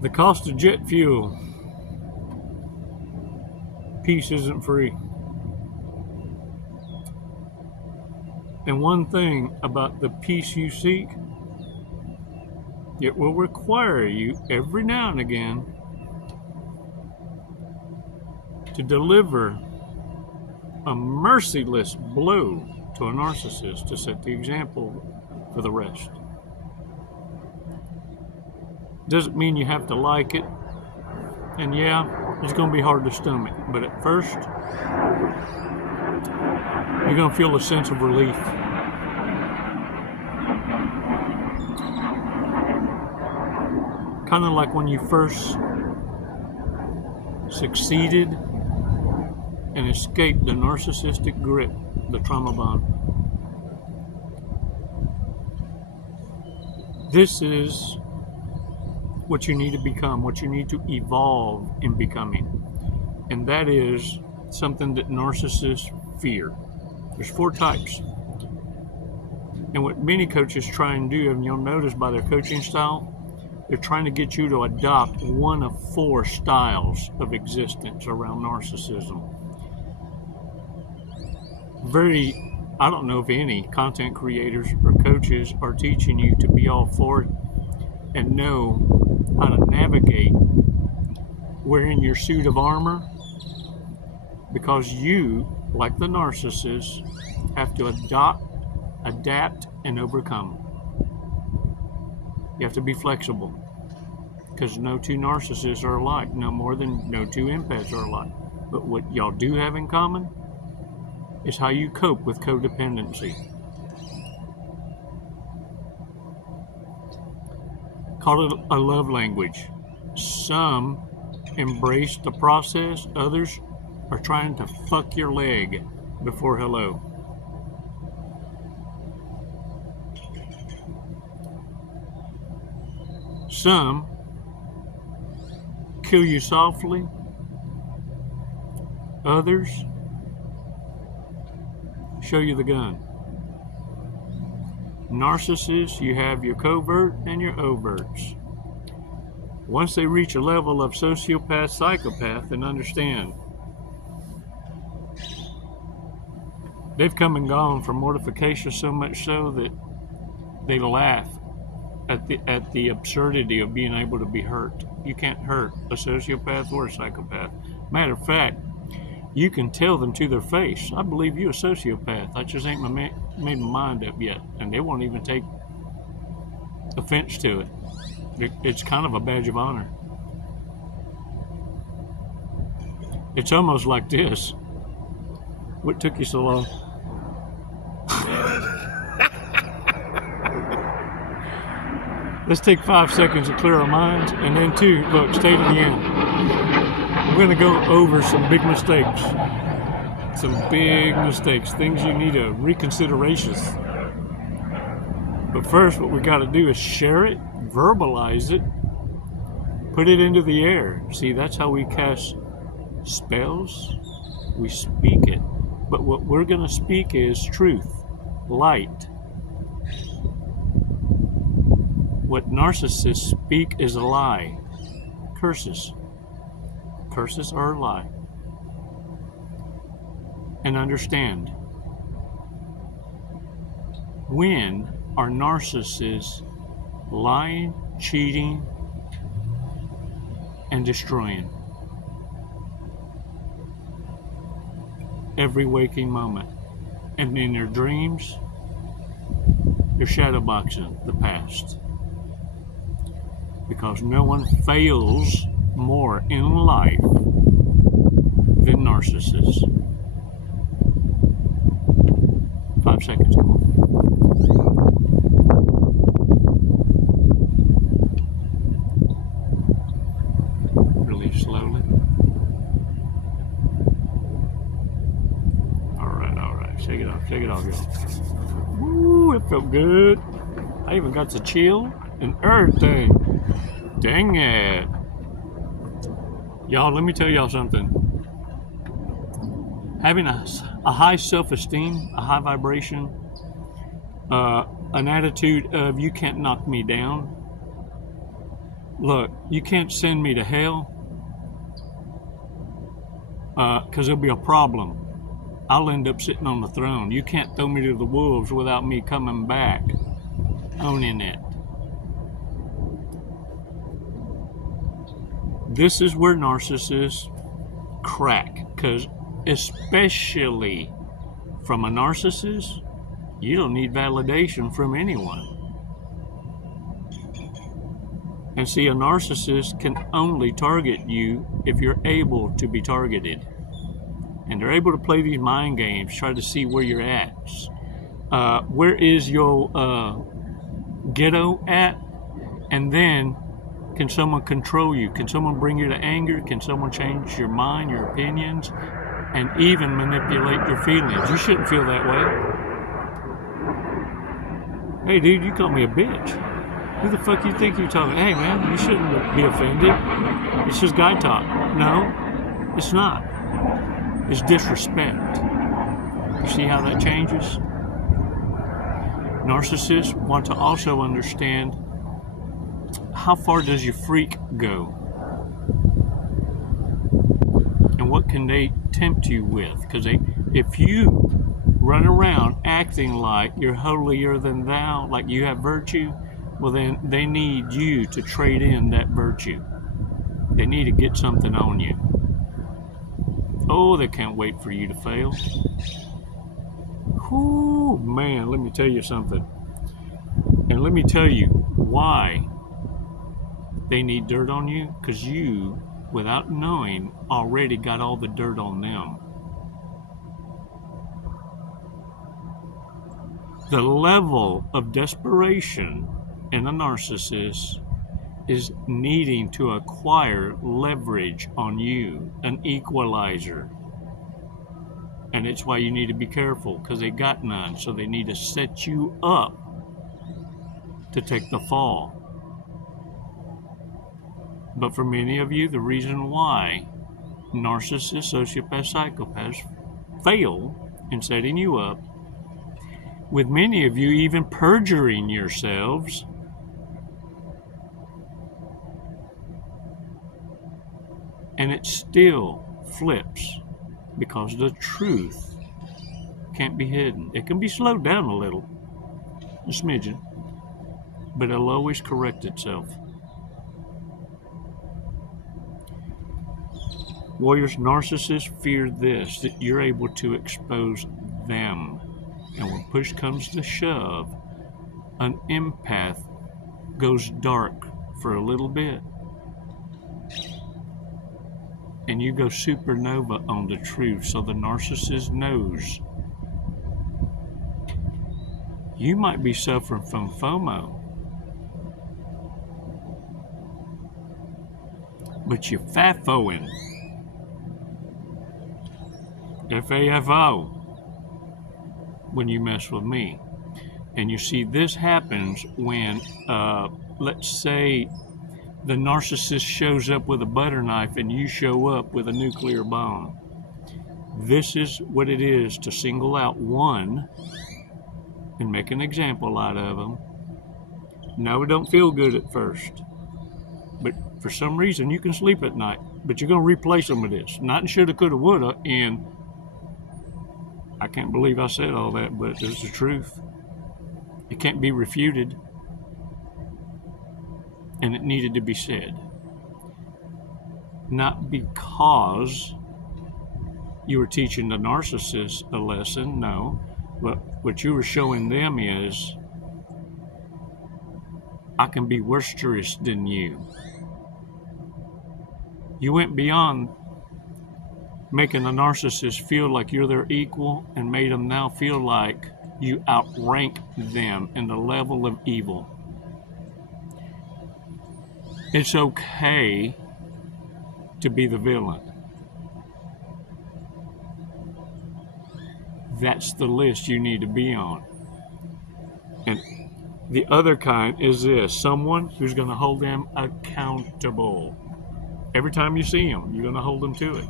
The cost of jet fuel. Peace isn't free. And one thing about the peace you seek, it will require you every now and again to deliver a merciless blow to a narcissist to set the example for the rest. Doesn't mean you have to like it. And yeah, it's going to be hard to stomach. But at first, you're going to feel a sense of relief. Kind of like when you first succeeded and escaped the narcissistic grip, the trauma bond. This is what you need to become, what you need to evolve in becoming. And that is something that narcissists fear. There's 4 types. And what many coaches try and do, and you'll notice by their coaching style, they're trying to get you to adopt one of 4 styles of existence around narcissism. I don't know if any content creators or coaches are teaching you to be all for it and know how to navigate wearing your suit of armor, because you, like the narcissist, have to adapt, and overcome. You have to be flexible, because no 2 narcissists are alike, no more than no 2 empaths are alike. But what y'all do have in common is how you cope with codependency. Call it a love language. Some embrace the process, others are trying to fuck your leg before hello. Some kill you softly, others show you the gun. Narcissists, you have your covert and your overts. Once they reach a level of sociopath, psychopath, and understand, they've come and gone from mortification, so much so that they laugh at the absurdity of being able to be hurt. You can't hurt a sociopath or a psychopath. Matter of fact, you can tell them to their face, I believe you're a sociopath. I just ain't made my mind up yet. And they won't even take offense to it. It's kind of a badge of honor. It's almost like this. What took you so long? Let's take 5 seconds to clear our minds, and then 2, look, stay to the end. We're going to go over some big mistakes. Things you need a reconsideration. But first, what we got to do is share it, verbalize it, put it into the air. See, that's how we cast spells. We speak it. But what we're going to speak is truth, light. What narcissists speak is a lie. Curses. Curses are a lie. And understand, when are narcissists lying, cheating, and destroying? Every waking moment. And in their dreams, they're shadowboxing the past. Because no one fails more in life than narcissists. 5 seconds, come on. Release slowly. All right. Shake it off, y'all. Woo, it felt good. I even got to chill and everything. Dang it. Y'all, let me tell y'all something. Having a high self-esteem, a high vibration, an attitude of you can't knock me down, Look, you can't send me to hell because there'll be a problem. I'll end up sitting on the throne. You can't throw me to the wolves without me coming back, owning it. This is where narcissists crack, because especially from a narcissist, you don't need validation from anyone. And see, a narcissist can only target you if you're able to be targeted. And they're able to play these mind games, try to see where you're at. Where is your ghetto at? And then, can someone control you? Can someone bring you to anger? Can someone change your mind, your opinions, and even manipulate your feelings? You shouldn't feel that way. Hey, dude, you called me a bitch. Who the fuck you think you're talking? Hey, man, you shouldn't be offended. It's just guy talk. No, it's not. It's disrespect. You see how that changes? Narcissists want to also understand, how far does your freak go? And what can they tempt you with? Because if you run around acting like you're holier than thou, like you have virtue, well then they need you to trade in that virtue. They need to get something on you. Oh, they can't wait for you to fail. Whoo, man, let me tell you something. And let me tell you why they need dirt on you. Because you, without knowing, already got all the dirt on them. The level of desperation in a narcissist is needing to acquire leverage on you, an equalizer. And it's why you need to be careful, because they got none. So they need to set you up to take the fall. But for many of you, the reason why narcissists, sociopaths, psychopaths fail in setting you up, with many of you even perjuring yourselves, and it still flips, because the truth can't be hidden. It can be slowed down a little, a smidgen, but it'll always correct itself. Warriors, narcissists fear this, that you're able to expose them. And when push comes to shove, an empath goes dark for a little bit. And you go supernova on the truth, so the narcissist knows you might be suffering from FOMO, but you're FAFOing. FAFO. When you mess with me. And you see, this happens when, let's say, the narcissist shows up with a butter knife and you show up with a nuclear bomb. This is what it is to single out one and make an example out of them. No, it don't feel good at first. But for some reason, you can sleep at night. But you're going to replace them with this. Not in shoulda, coulda, woulda, and I can't believe I said all that, but it's the truth. It can't be refuted. And it needed to be said. Not because you were teaching the narcissist a lesson, no. But what you were showing them is, I can be worse than you. You went beyond making a narcissist feel like you're their equal and made them now feel like you outrank them in the level of evil. It's okay to be the villain. That's the list you need to be on. And the other kind is this: someone who's going to hold them accountable. Every time you see them, you're going to hold them to it.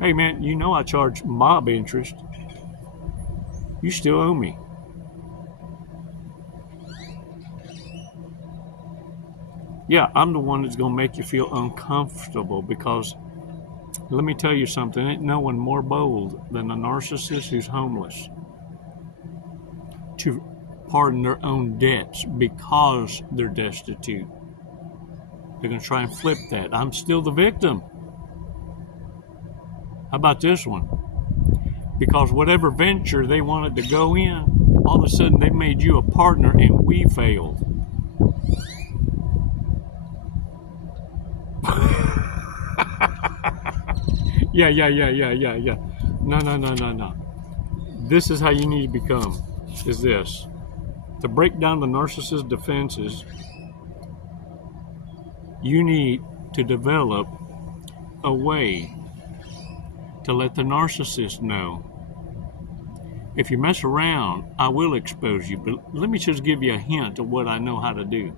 Hey man, you know I charge mob interest. You still owe me. Yeah, I'm the one that's going to make you feel uncomfortable because let me tell you something, ain't no one more bold than a narcissist who's homeless to pardon their own debts because they're destitute. They're going to try and flip that. I'm still the victim. How about this one? Because whatever venture they wanted to go in, all of a sudden they made you a partner and we failed. Yeah. No. This is how you need to become, is this. To break down the narcissist defenses, you need to develop a way to let the narcissist know, if you mess around, I will expose you, but let me just give you a hint of what I know how to do.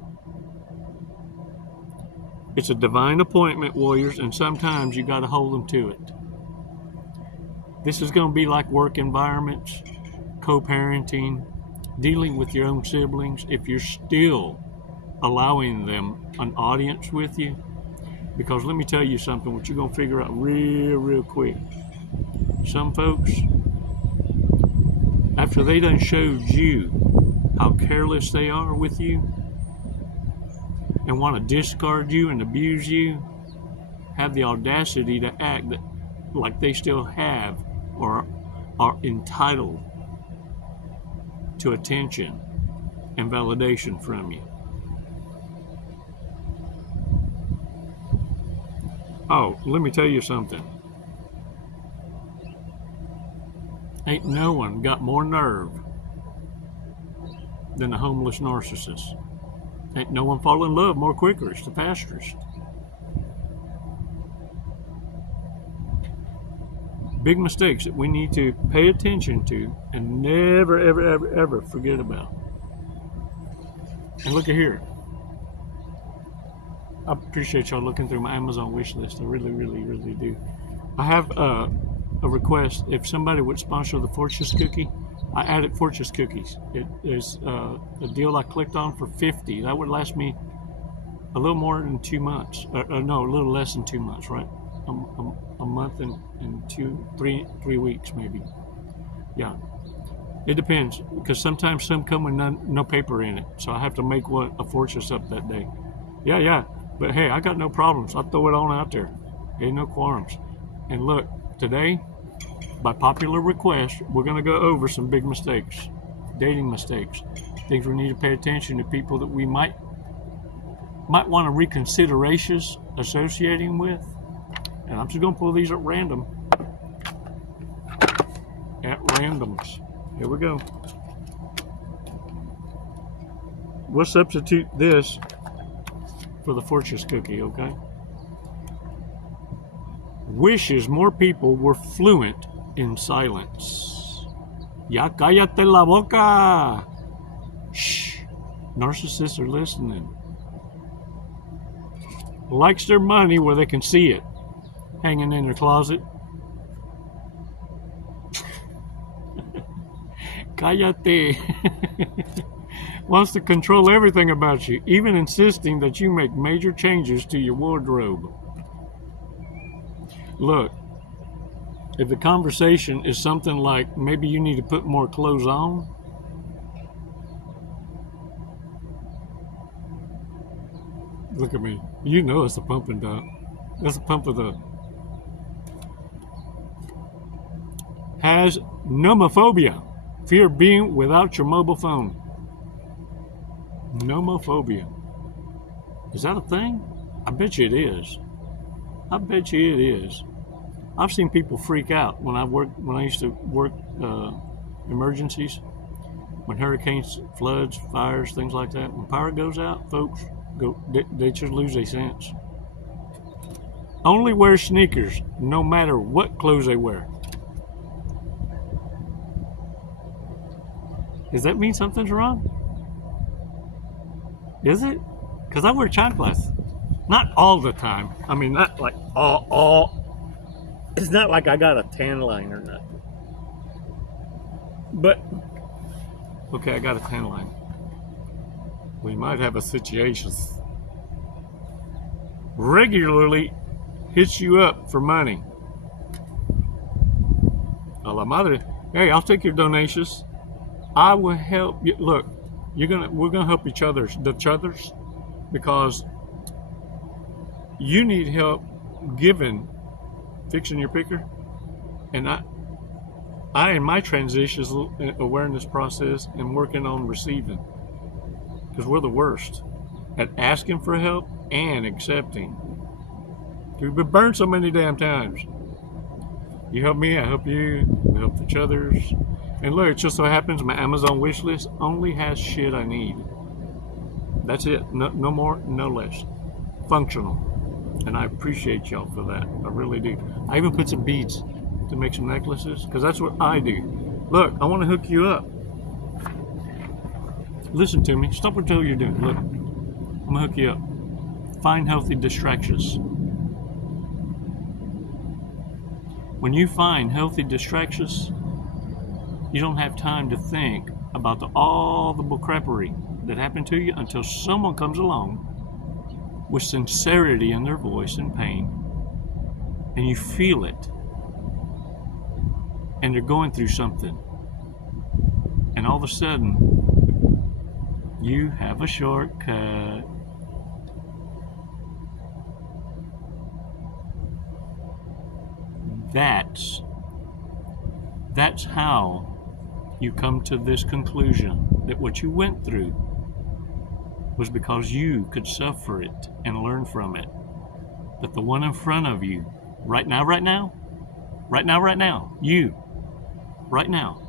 It's a divine appointment, warriors, and sometimes you got to hold them to it. This is going to be like work environments, co-parenting, dealing with your own siblings. If you're still allowing them an audience with you, because let me tell you something, what you're going to figure out real quick. Some folks, after they done showed you how careless they are with you and want to discard you and abuse you, have the audacity to act like they still have or are entitled to attention and validation from you. Oh, let me tell you something. Ain't no one got more nerve than a homeless narcissist. Ain't no one fall in love more quicker. It's the pastors. Big mistakes that we need to pay attention to and never, ever forget about. And look at here. I appreciate y'all looking through my Amazon wish list. I really do. I have a request. If somebody would sponsor the Fortress cookie, I added Fortress cookies. It is a deal I clicked on for $50. That would last me a little more than 2 months. No, a little less than 2 months, right? A month and 3 weeks maybe. Yeah, it depends, because sometimes some come with no paper in it, so I have to make a Fortress up that day. Yeah, but hey, I got no problems. I'll throw it on out there. Ain't no quorums. And look, today, by popular request, we're going to go over some big mistakes, dating mistakes, things we need to pay attention to, people that we might want to reconsiderations associating with. And I'm just going to pull these at random. At randoms. Here we go. We'll substitute this for the Fortress cookie, okay? Wishes more people were fluent in silence. Ya cállate la boca. Shh. Narcissists are listening. Likes their money where they can see it, hanging in their closet. Cállate. Wants to control everything about you, even insisting that you make major changes to your wardrobe. Look, if the conversation is something like, maybe you need to put more clothes on, look at me. You know it's a pump and dump. That's a pump of the... Has nomophobia, fear of being without your mobile phone. Nomophobia. Is that a thing? I bet you it is. I bet you it is. I've seen people freak out when I used to work emergencies, when hurricanes, floods, fires, things like that. When power goes out, folks they just lose their sense. Only wear sneakers, no matter what clothes they wear. Does that mean something's wrong? Is it? Because I wear chanclas. Not all the time. I mean, not like all. It's not like I got a tan line or nothing. But, okay, I got a tan line. We might have a situation. regularly hits you up for money. A la madre, hey, I'll take your donations. I will help you. Look, we're gonna help each other's, because you need help giving, fixing your picker, and I in my transitions awareness process am working on receiving, because we're the worst at asking for help and accepting. We've been burned so many damn times. You help me, I help you, we help each others. And look, it just so happens my Amazon wish list only has shit I need. That's it. No more, no less. Functional. And I appreciate y'all for that. I really do. I even put some beads to make some necklaces, because that's what I do. Look, I want to hook you up. Listen to me. Stop what you're doing. Look, I'm going to hook you up. Find healthy distractions. When you find healthy distractions, you don't have time to think about all the bullcrappery that happened to you until someone comes along with sincerity in their voice and pain, and you feel it, and they're going through something, and all of a sudden you have a shortcut. That's how you come to this conclusion, that what you went through was because you could suffer it and learn from it. But the one in front of you, right now, you, right now,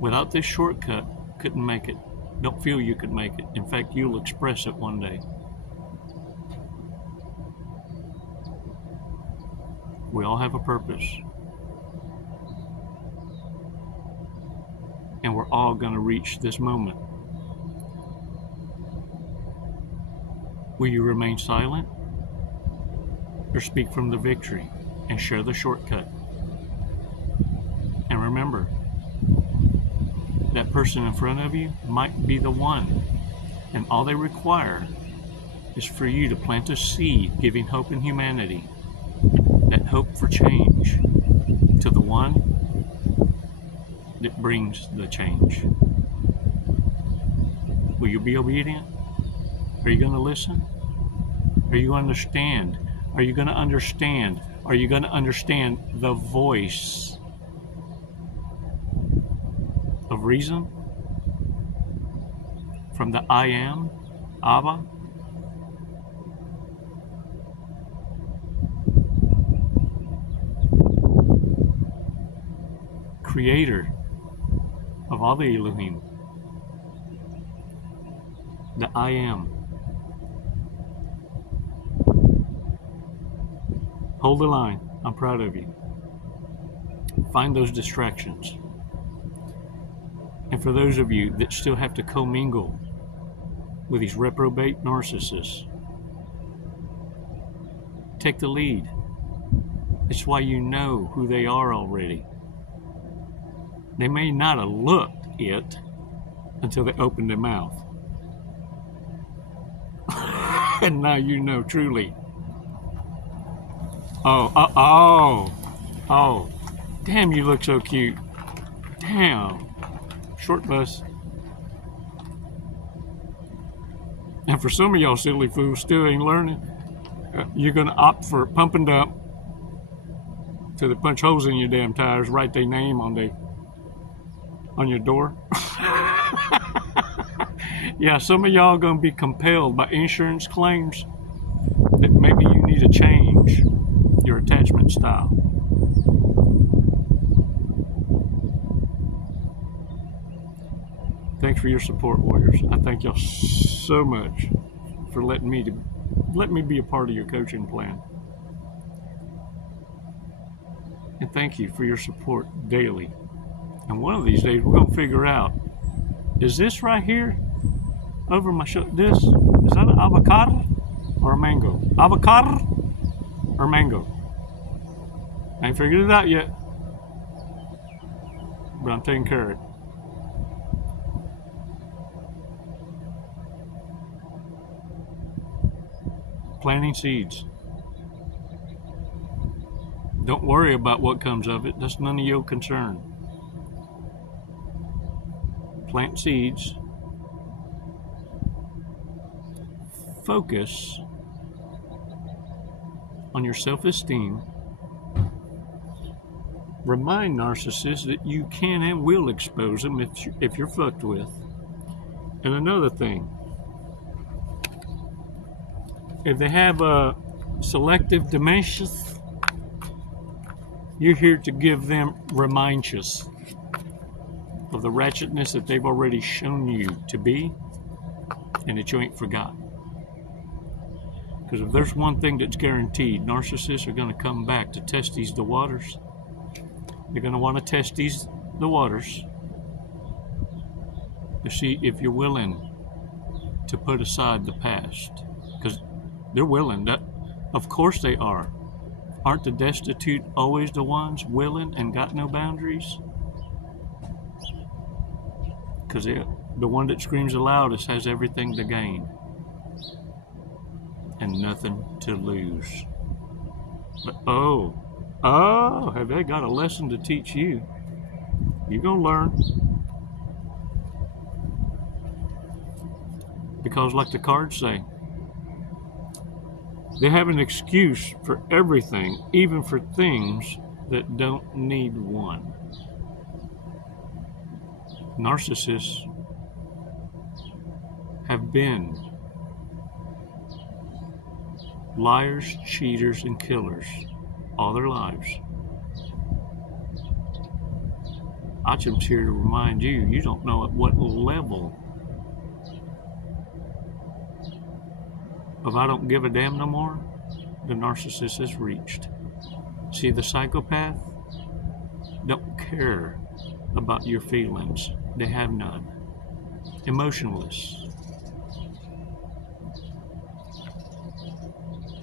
without this shortcut, couldn't make it. Don't feel you could make it. In fact, you'll express it one day. We all have a purpose. And we're all going to reach this moment. Will you remain silent or speak from the victory and share the shortcut? And remember, that person in front of you might be the one, and all they require is for you to plant a seed giving hope in humanity, that hope for change, to the one that brings the change. Will you be obedient? Are you going to listen? Are you going to understand? Are you going to understand? Are you going to understand the voice of reason from the I am, Abba? Creator of all the Elohim, the I am. Hold the line. I'm proud of you. Find those distractions. And for those of you that still have to commingle with these reprobate narcissists, take the lead. It's why you know who they are already. They may not have looked it until they opened their mouth. And now you know truly. Oh, damn, you look so cute. Damn. Short bus. And for some of y'all silly fools still ain't learning, you're going to opt for pump and dump till they punch holes in your damn tires, write their name on your door. Yeah, some of y'all going to be compelled by insurance claims that maybe you need to change your attachment style. Thanks for your support, warriors. I thank y'all so much for letting me be a part of your coaching plan. And thank you for your support daily. And one of these days we're going to figure out, is this right here over my shoulder, is that an avocado or a mango? Avocado or mango? I ain't figured it out yet, but I'm taking care of it. planting seeds. Don't worry about what comes of it. That's none of your concern. Plant seeds. Focus on your self-esteem. Remind narcissists that you can and will expose them if you're fucked with. And another thing, if they have a selective dementia, you're here to give them reminders of the ratchetness that they've already shown you to be and that you ain't forgotten. Because if there's one thing that's guaranteed, narcissists are going to come back to test the waters. They're going to want to test the waters to see if you're willing to put aside the past. Because they're willing. Of course they are. Aren't the destitute always the ones willing and got no boundaries? Because the one that screams the loudest has everything to gain and nothing to lose. But have they got a lesson to teach you? You're going to learn. Because like the cards say, they have an excuse for everything, even for things that don't need one. Narcissists have been liars, cheaters, and killers all their lives. I'm just here to remind you, you don't know at what level of I don't give a damn no more the narcissist has reached. See, the psychopath don't care about your feelings. They have none. Emotionless.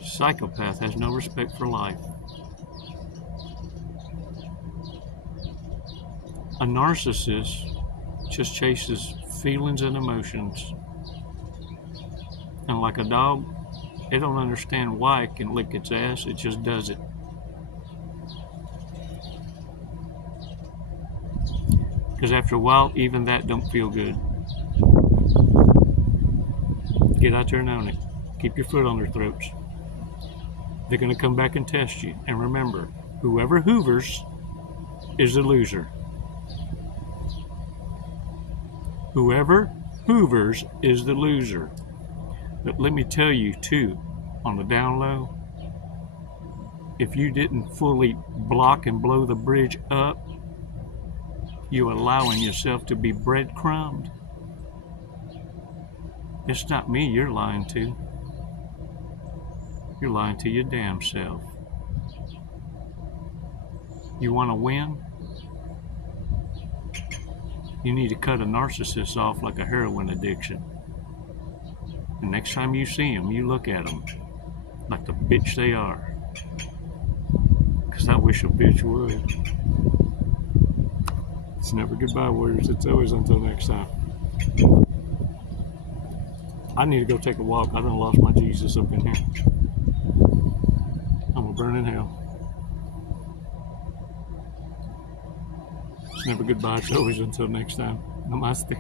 Psychopath has no respect for life. A narcissist just chases feelings and emotions. And like a dog, it don't understand why it can lick its ass, it just does it. Because after a while, even that don't feel good. Get out there and own it. Keep your foot on their throats. They're going to come back and test you. And remember, whoever hoovers is the loser. Whoever hoovers is the loser. But let me tell you too, on the down low, if you didn't fully block and blow the bridge up, you allowing yourself to be breadcrumbed. It's not me you're lying to. You're lying to your damn self. You want to win? You need to cut a narcissist off like a heroin addiction. And next time you see them, you look at them like the bitch they are. Because I wish a bitch would. It's never goodbye, warriors. It's always until next time. I need to go take a walk. I done lost my Jesus up in here. I'm gonna burn in hell. It's never goodbye. It's always until next time. Namaste.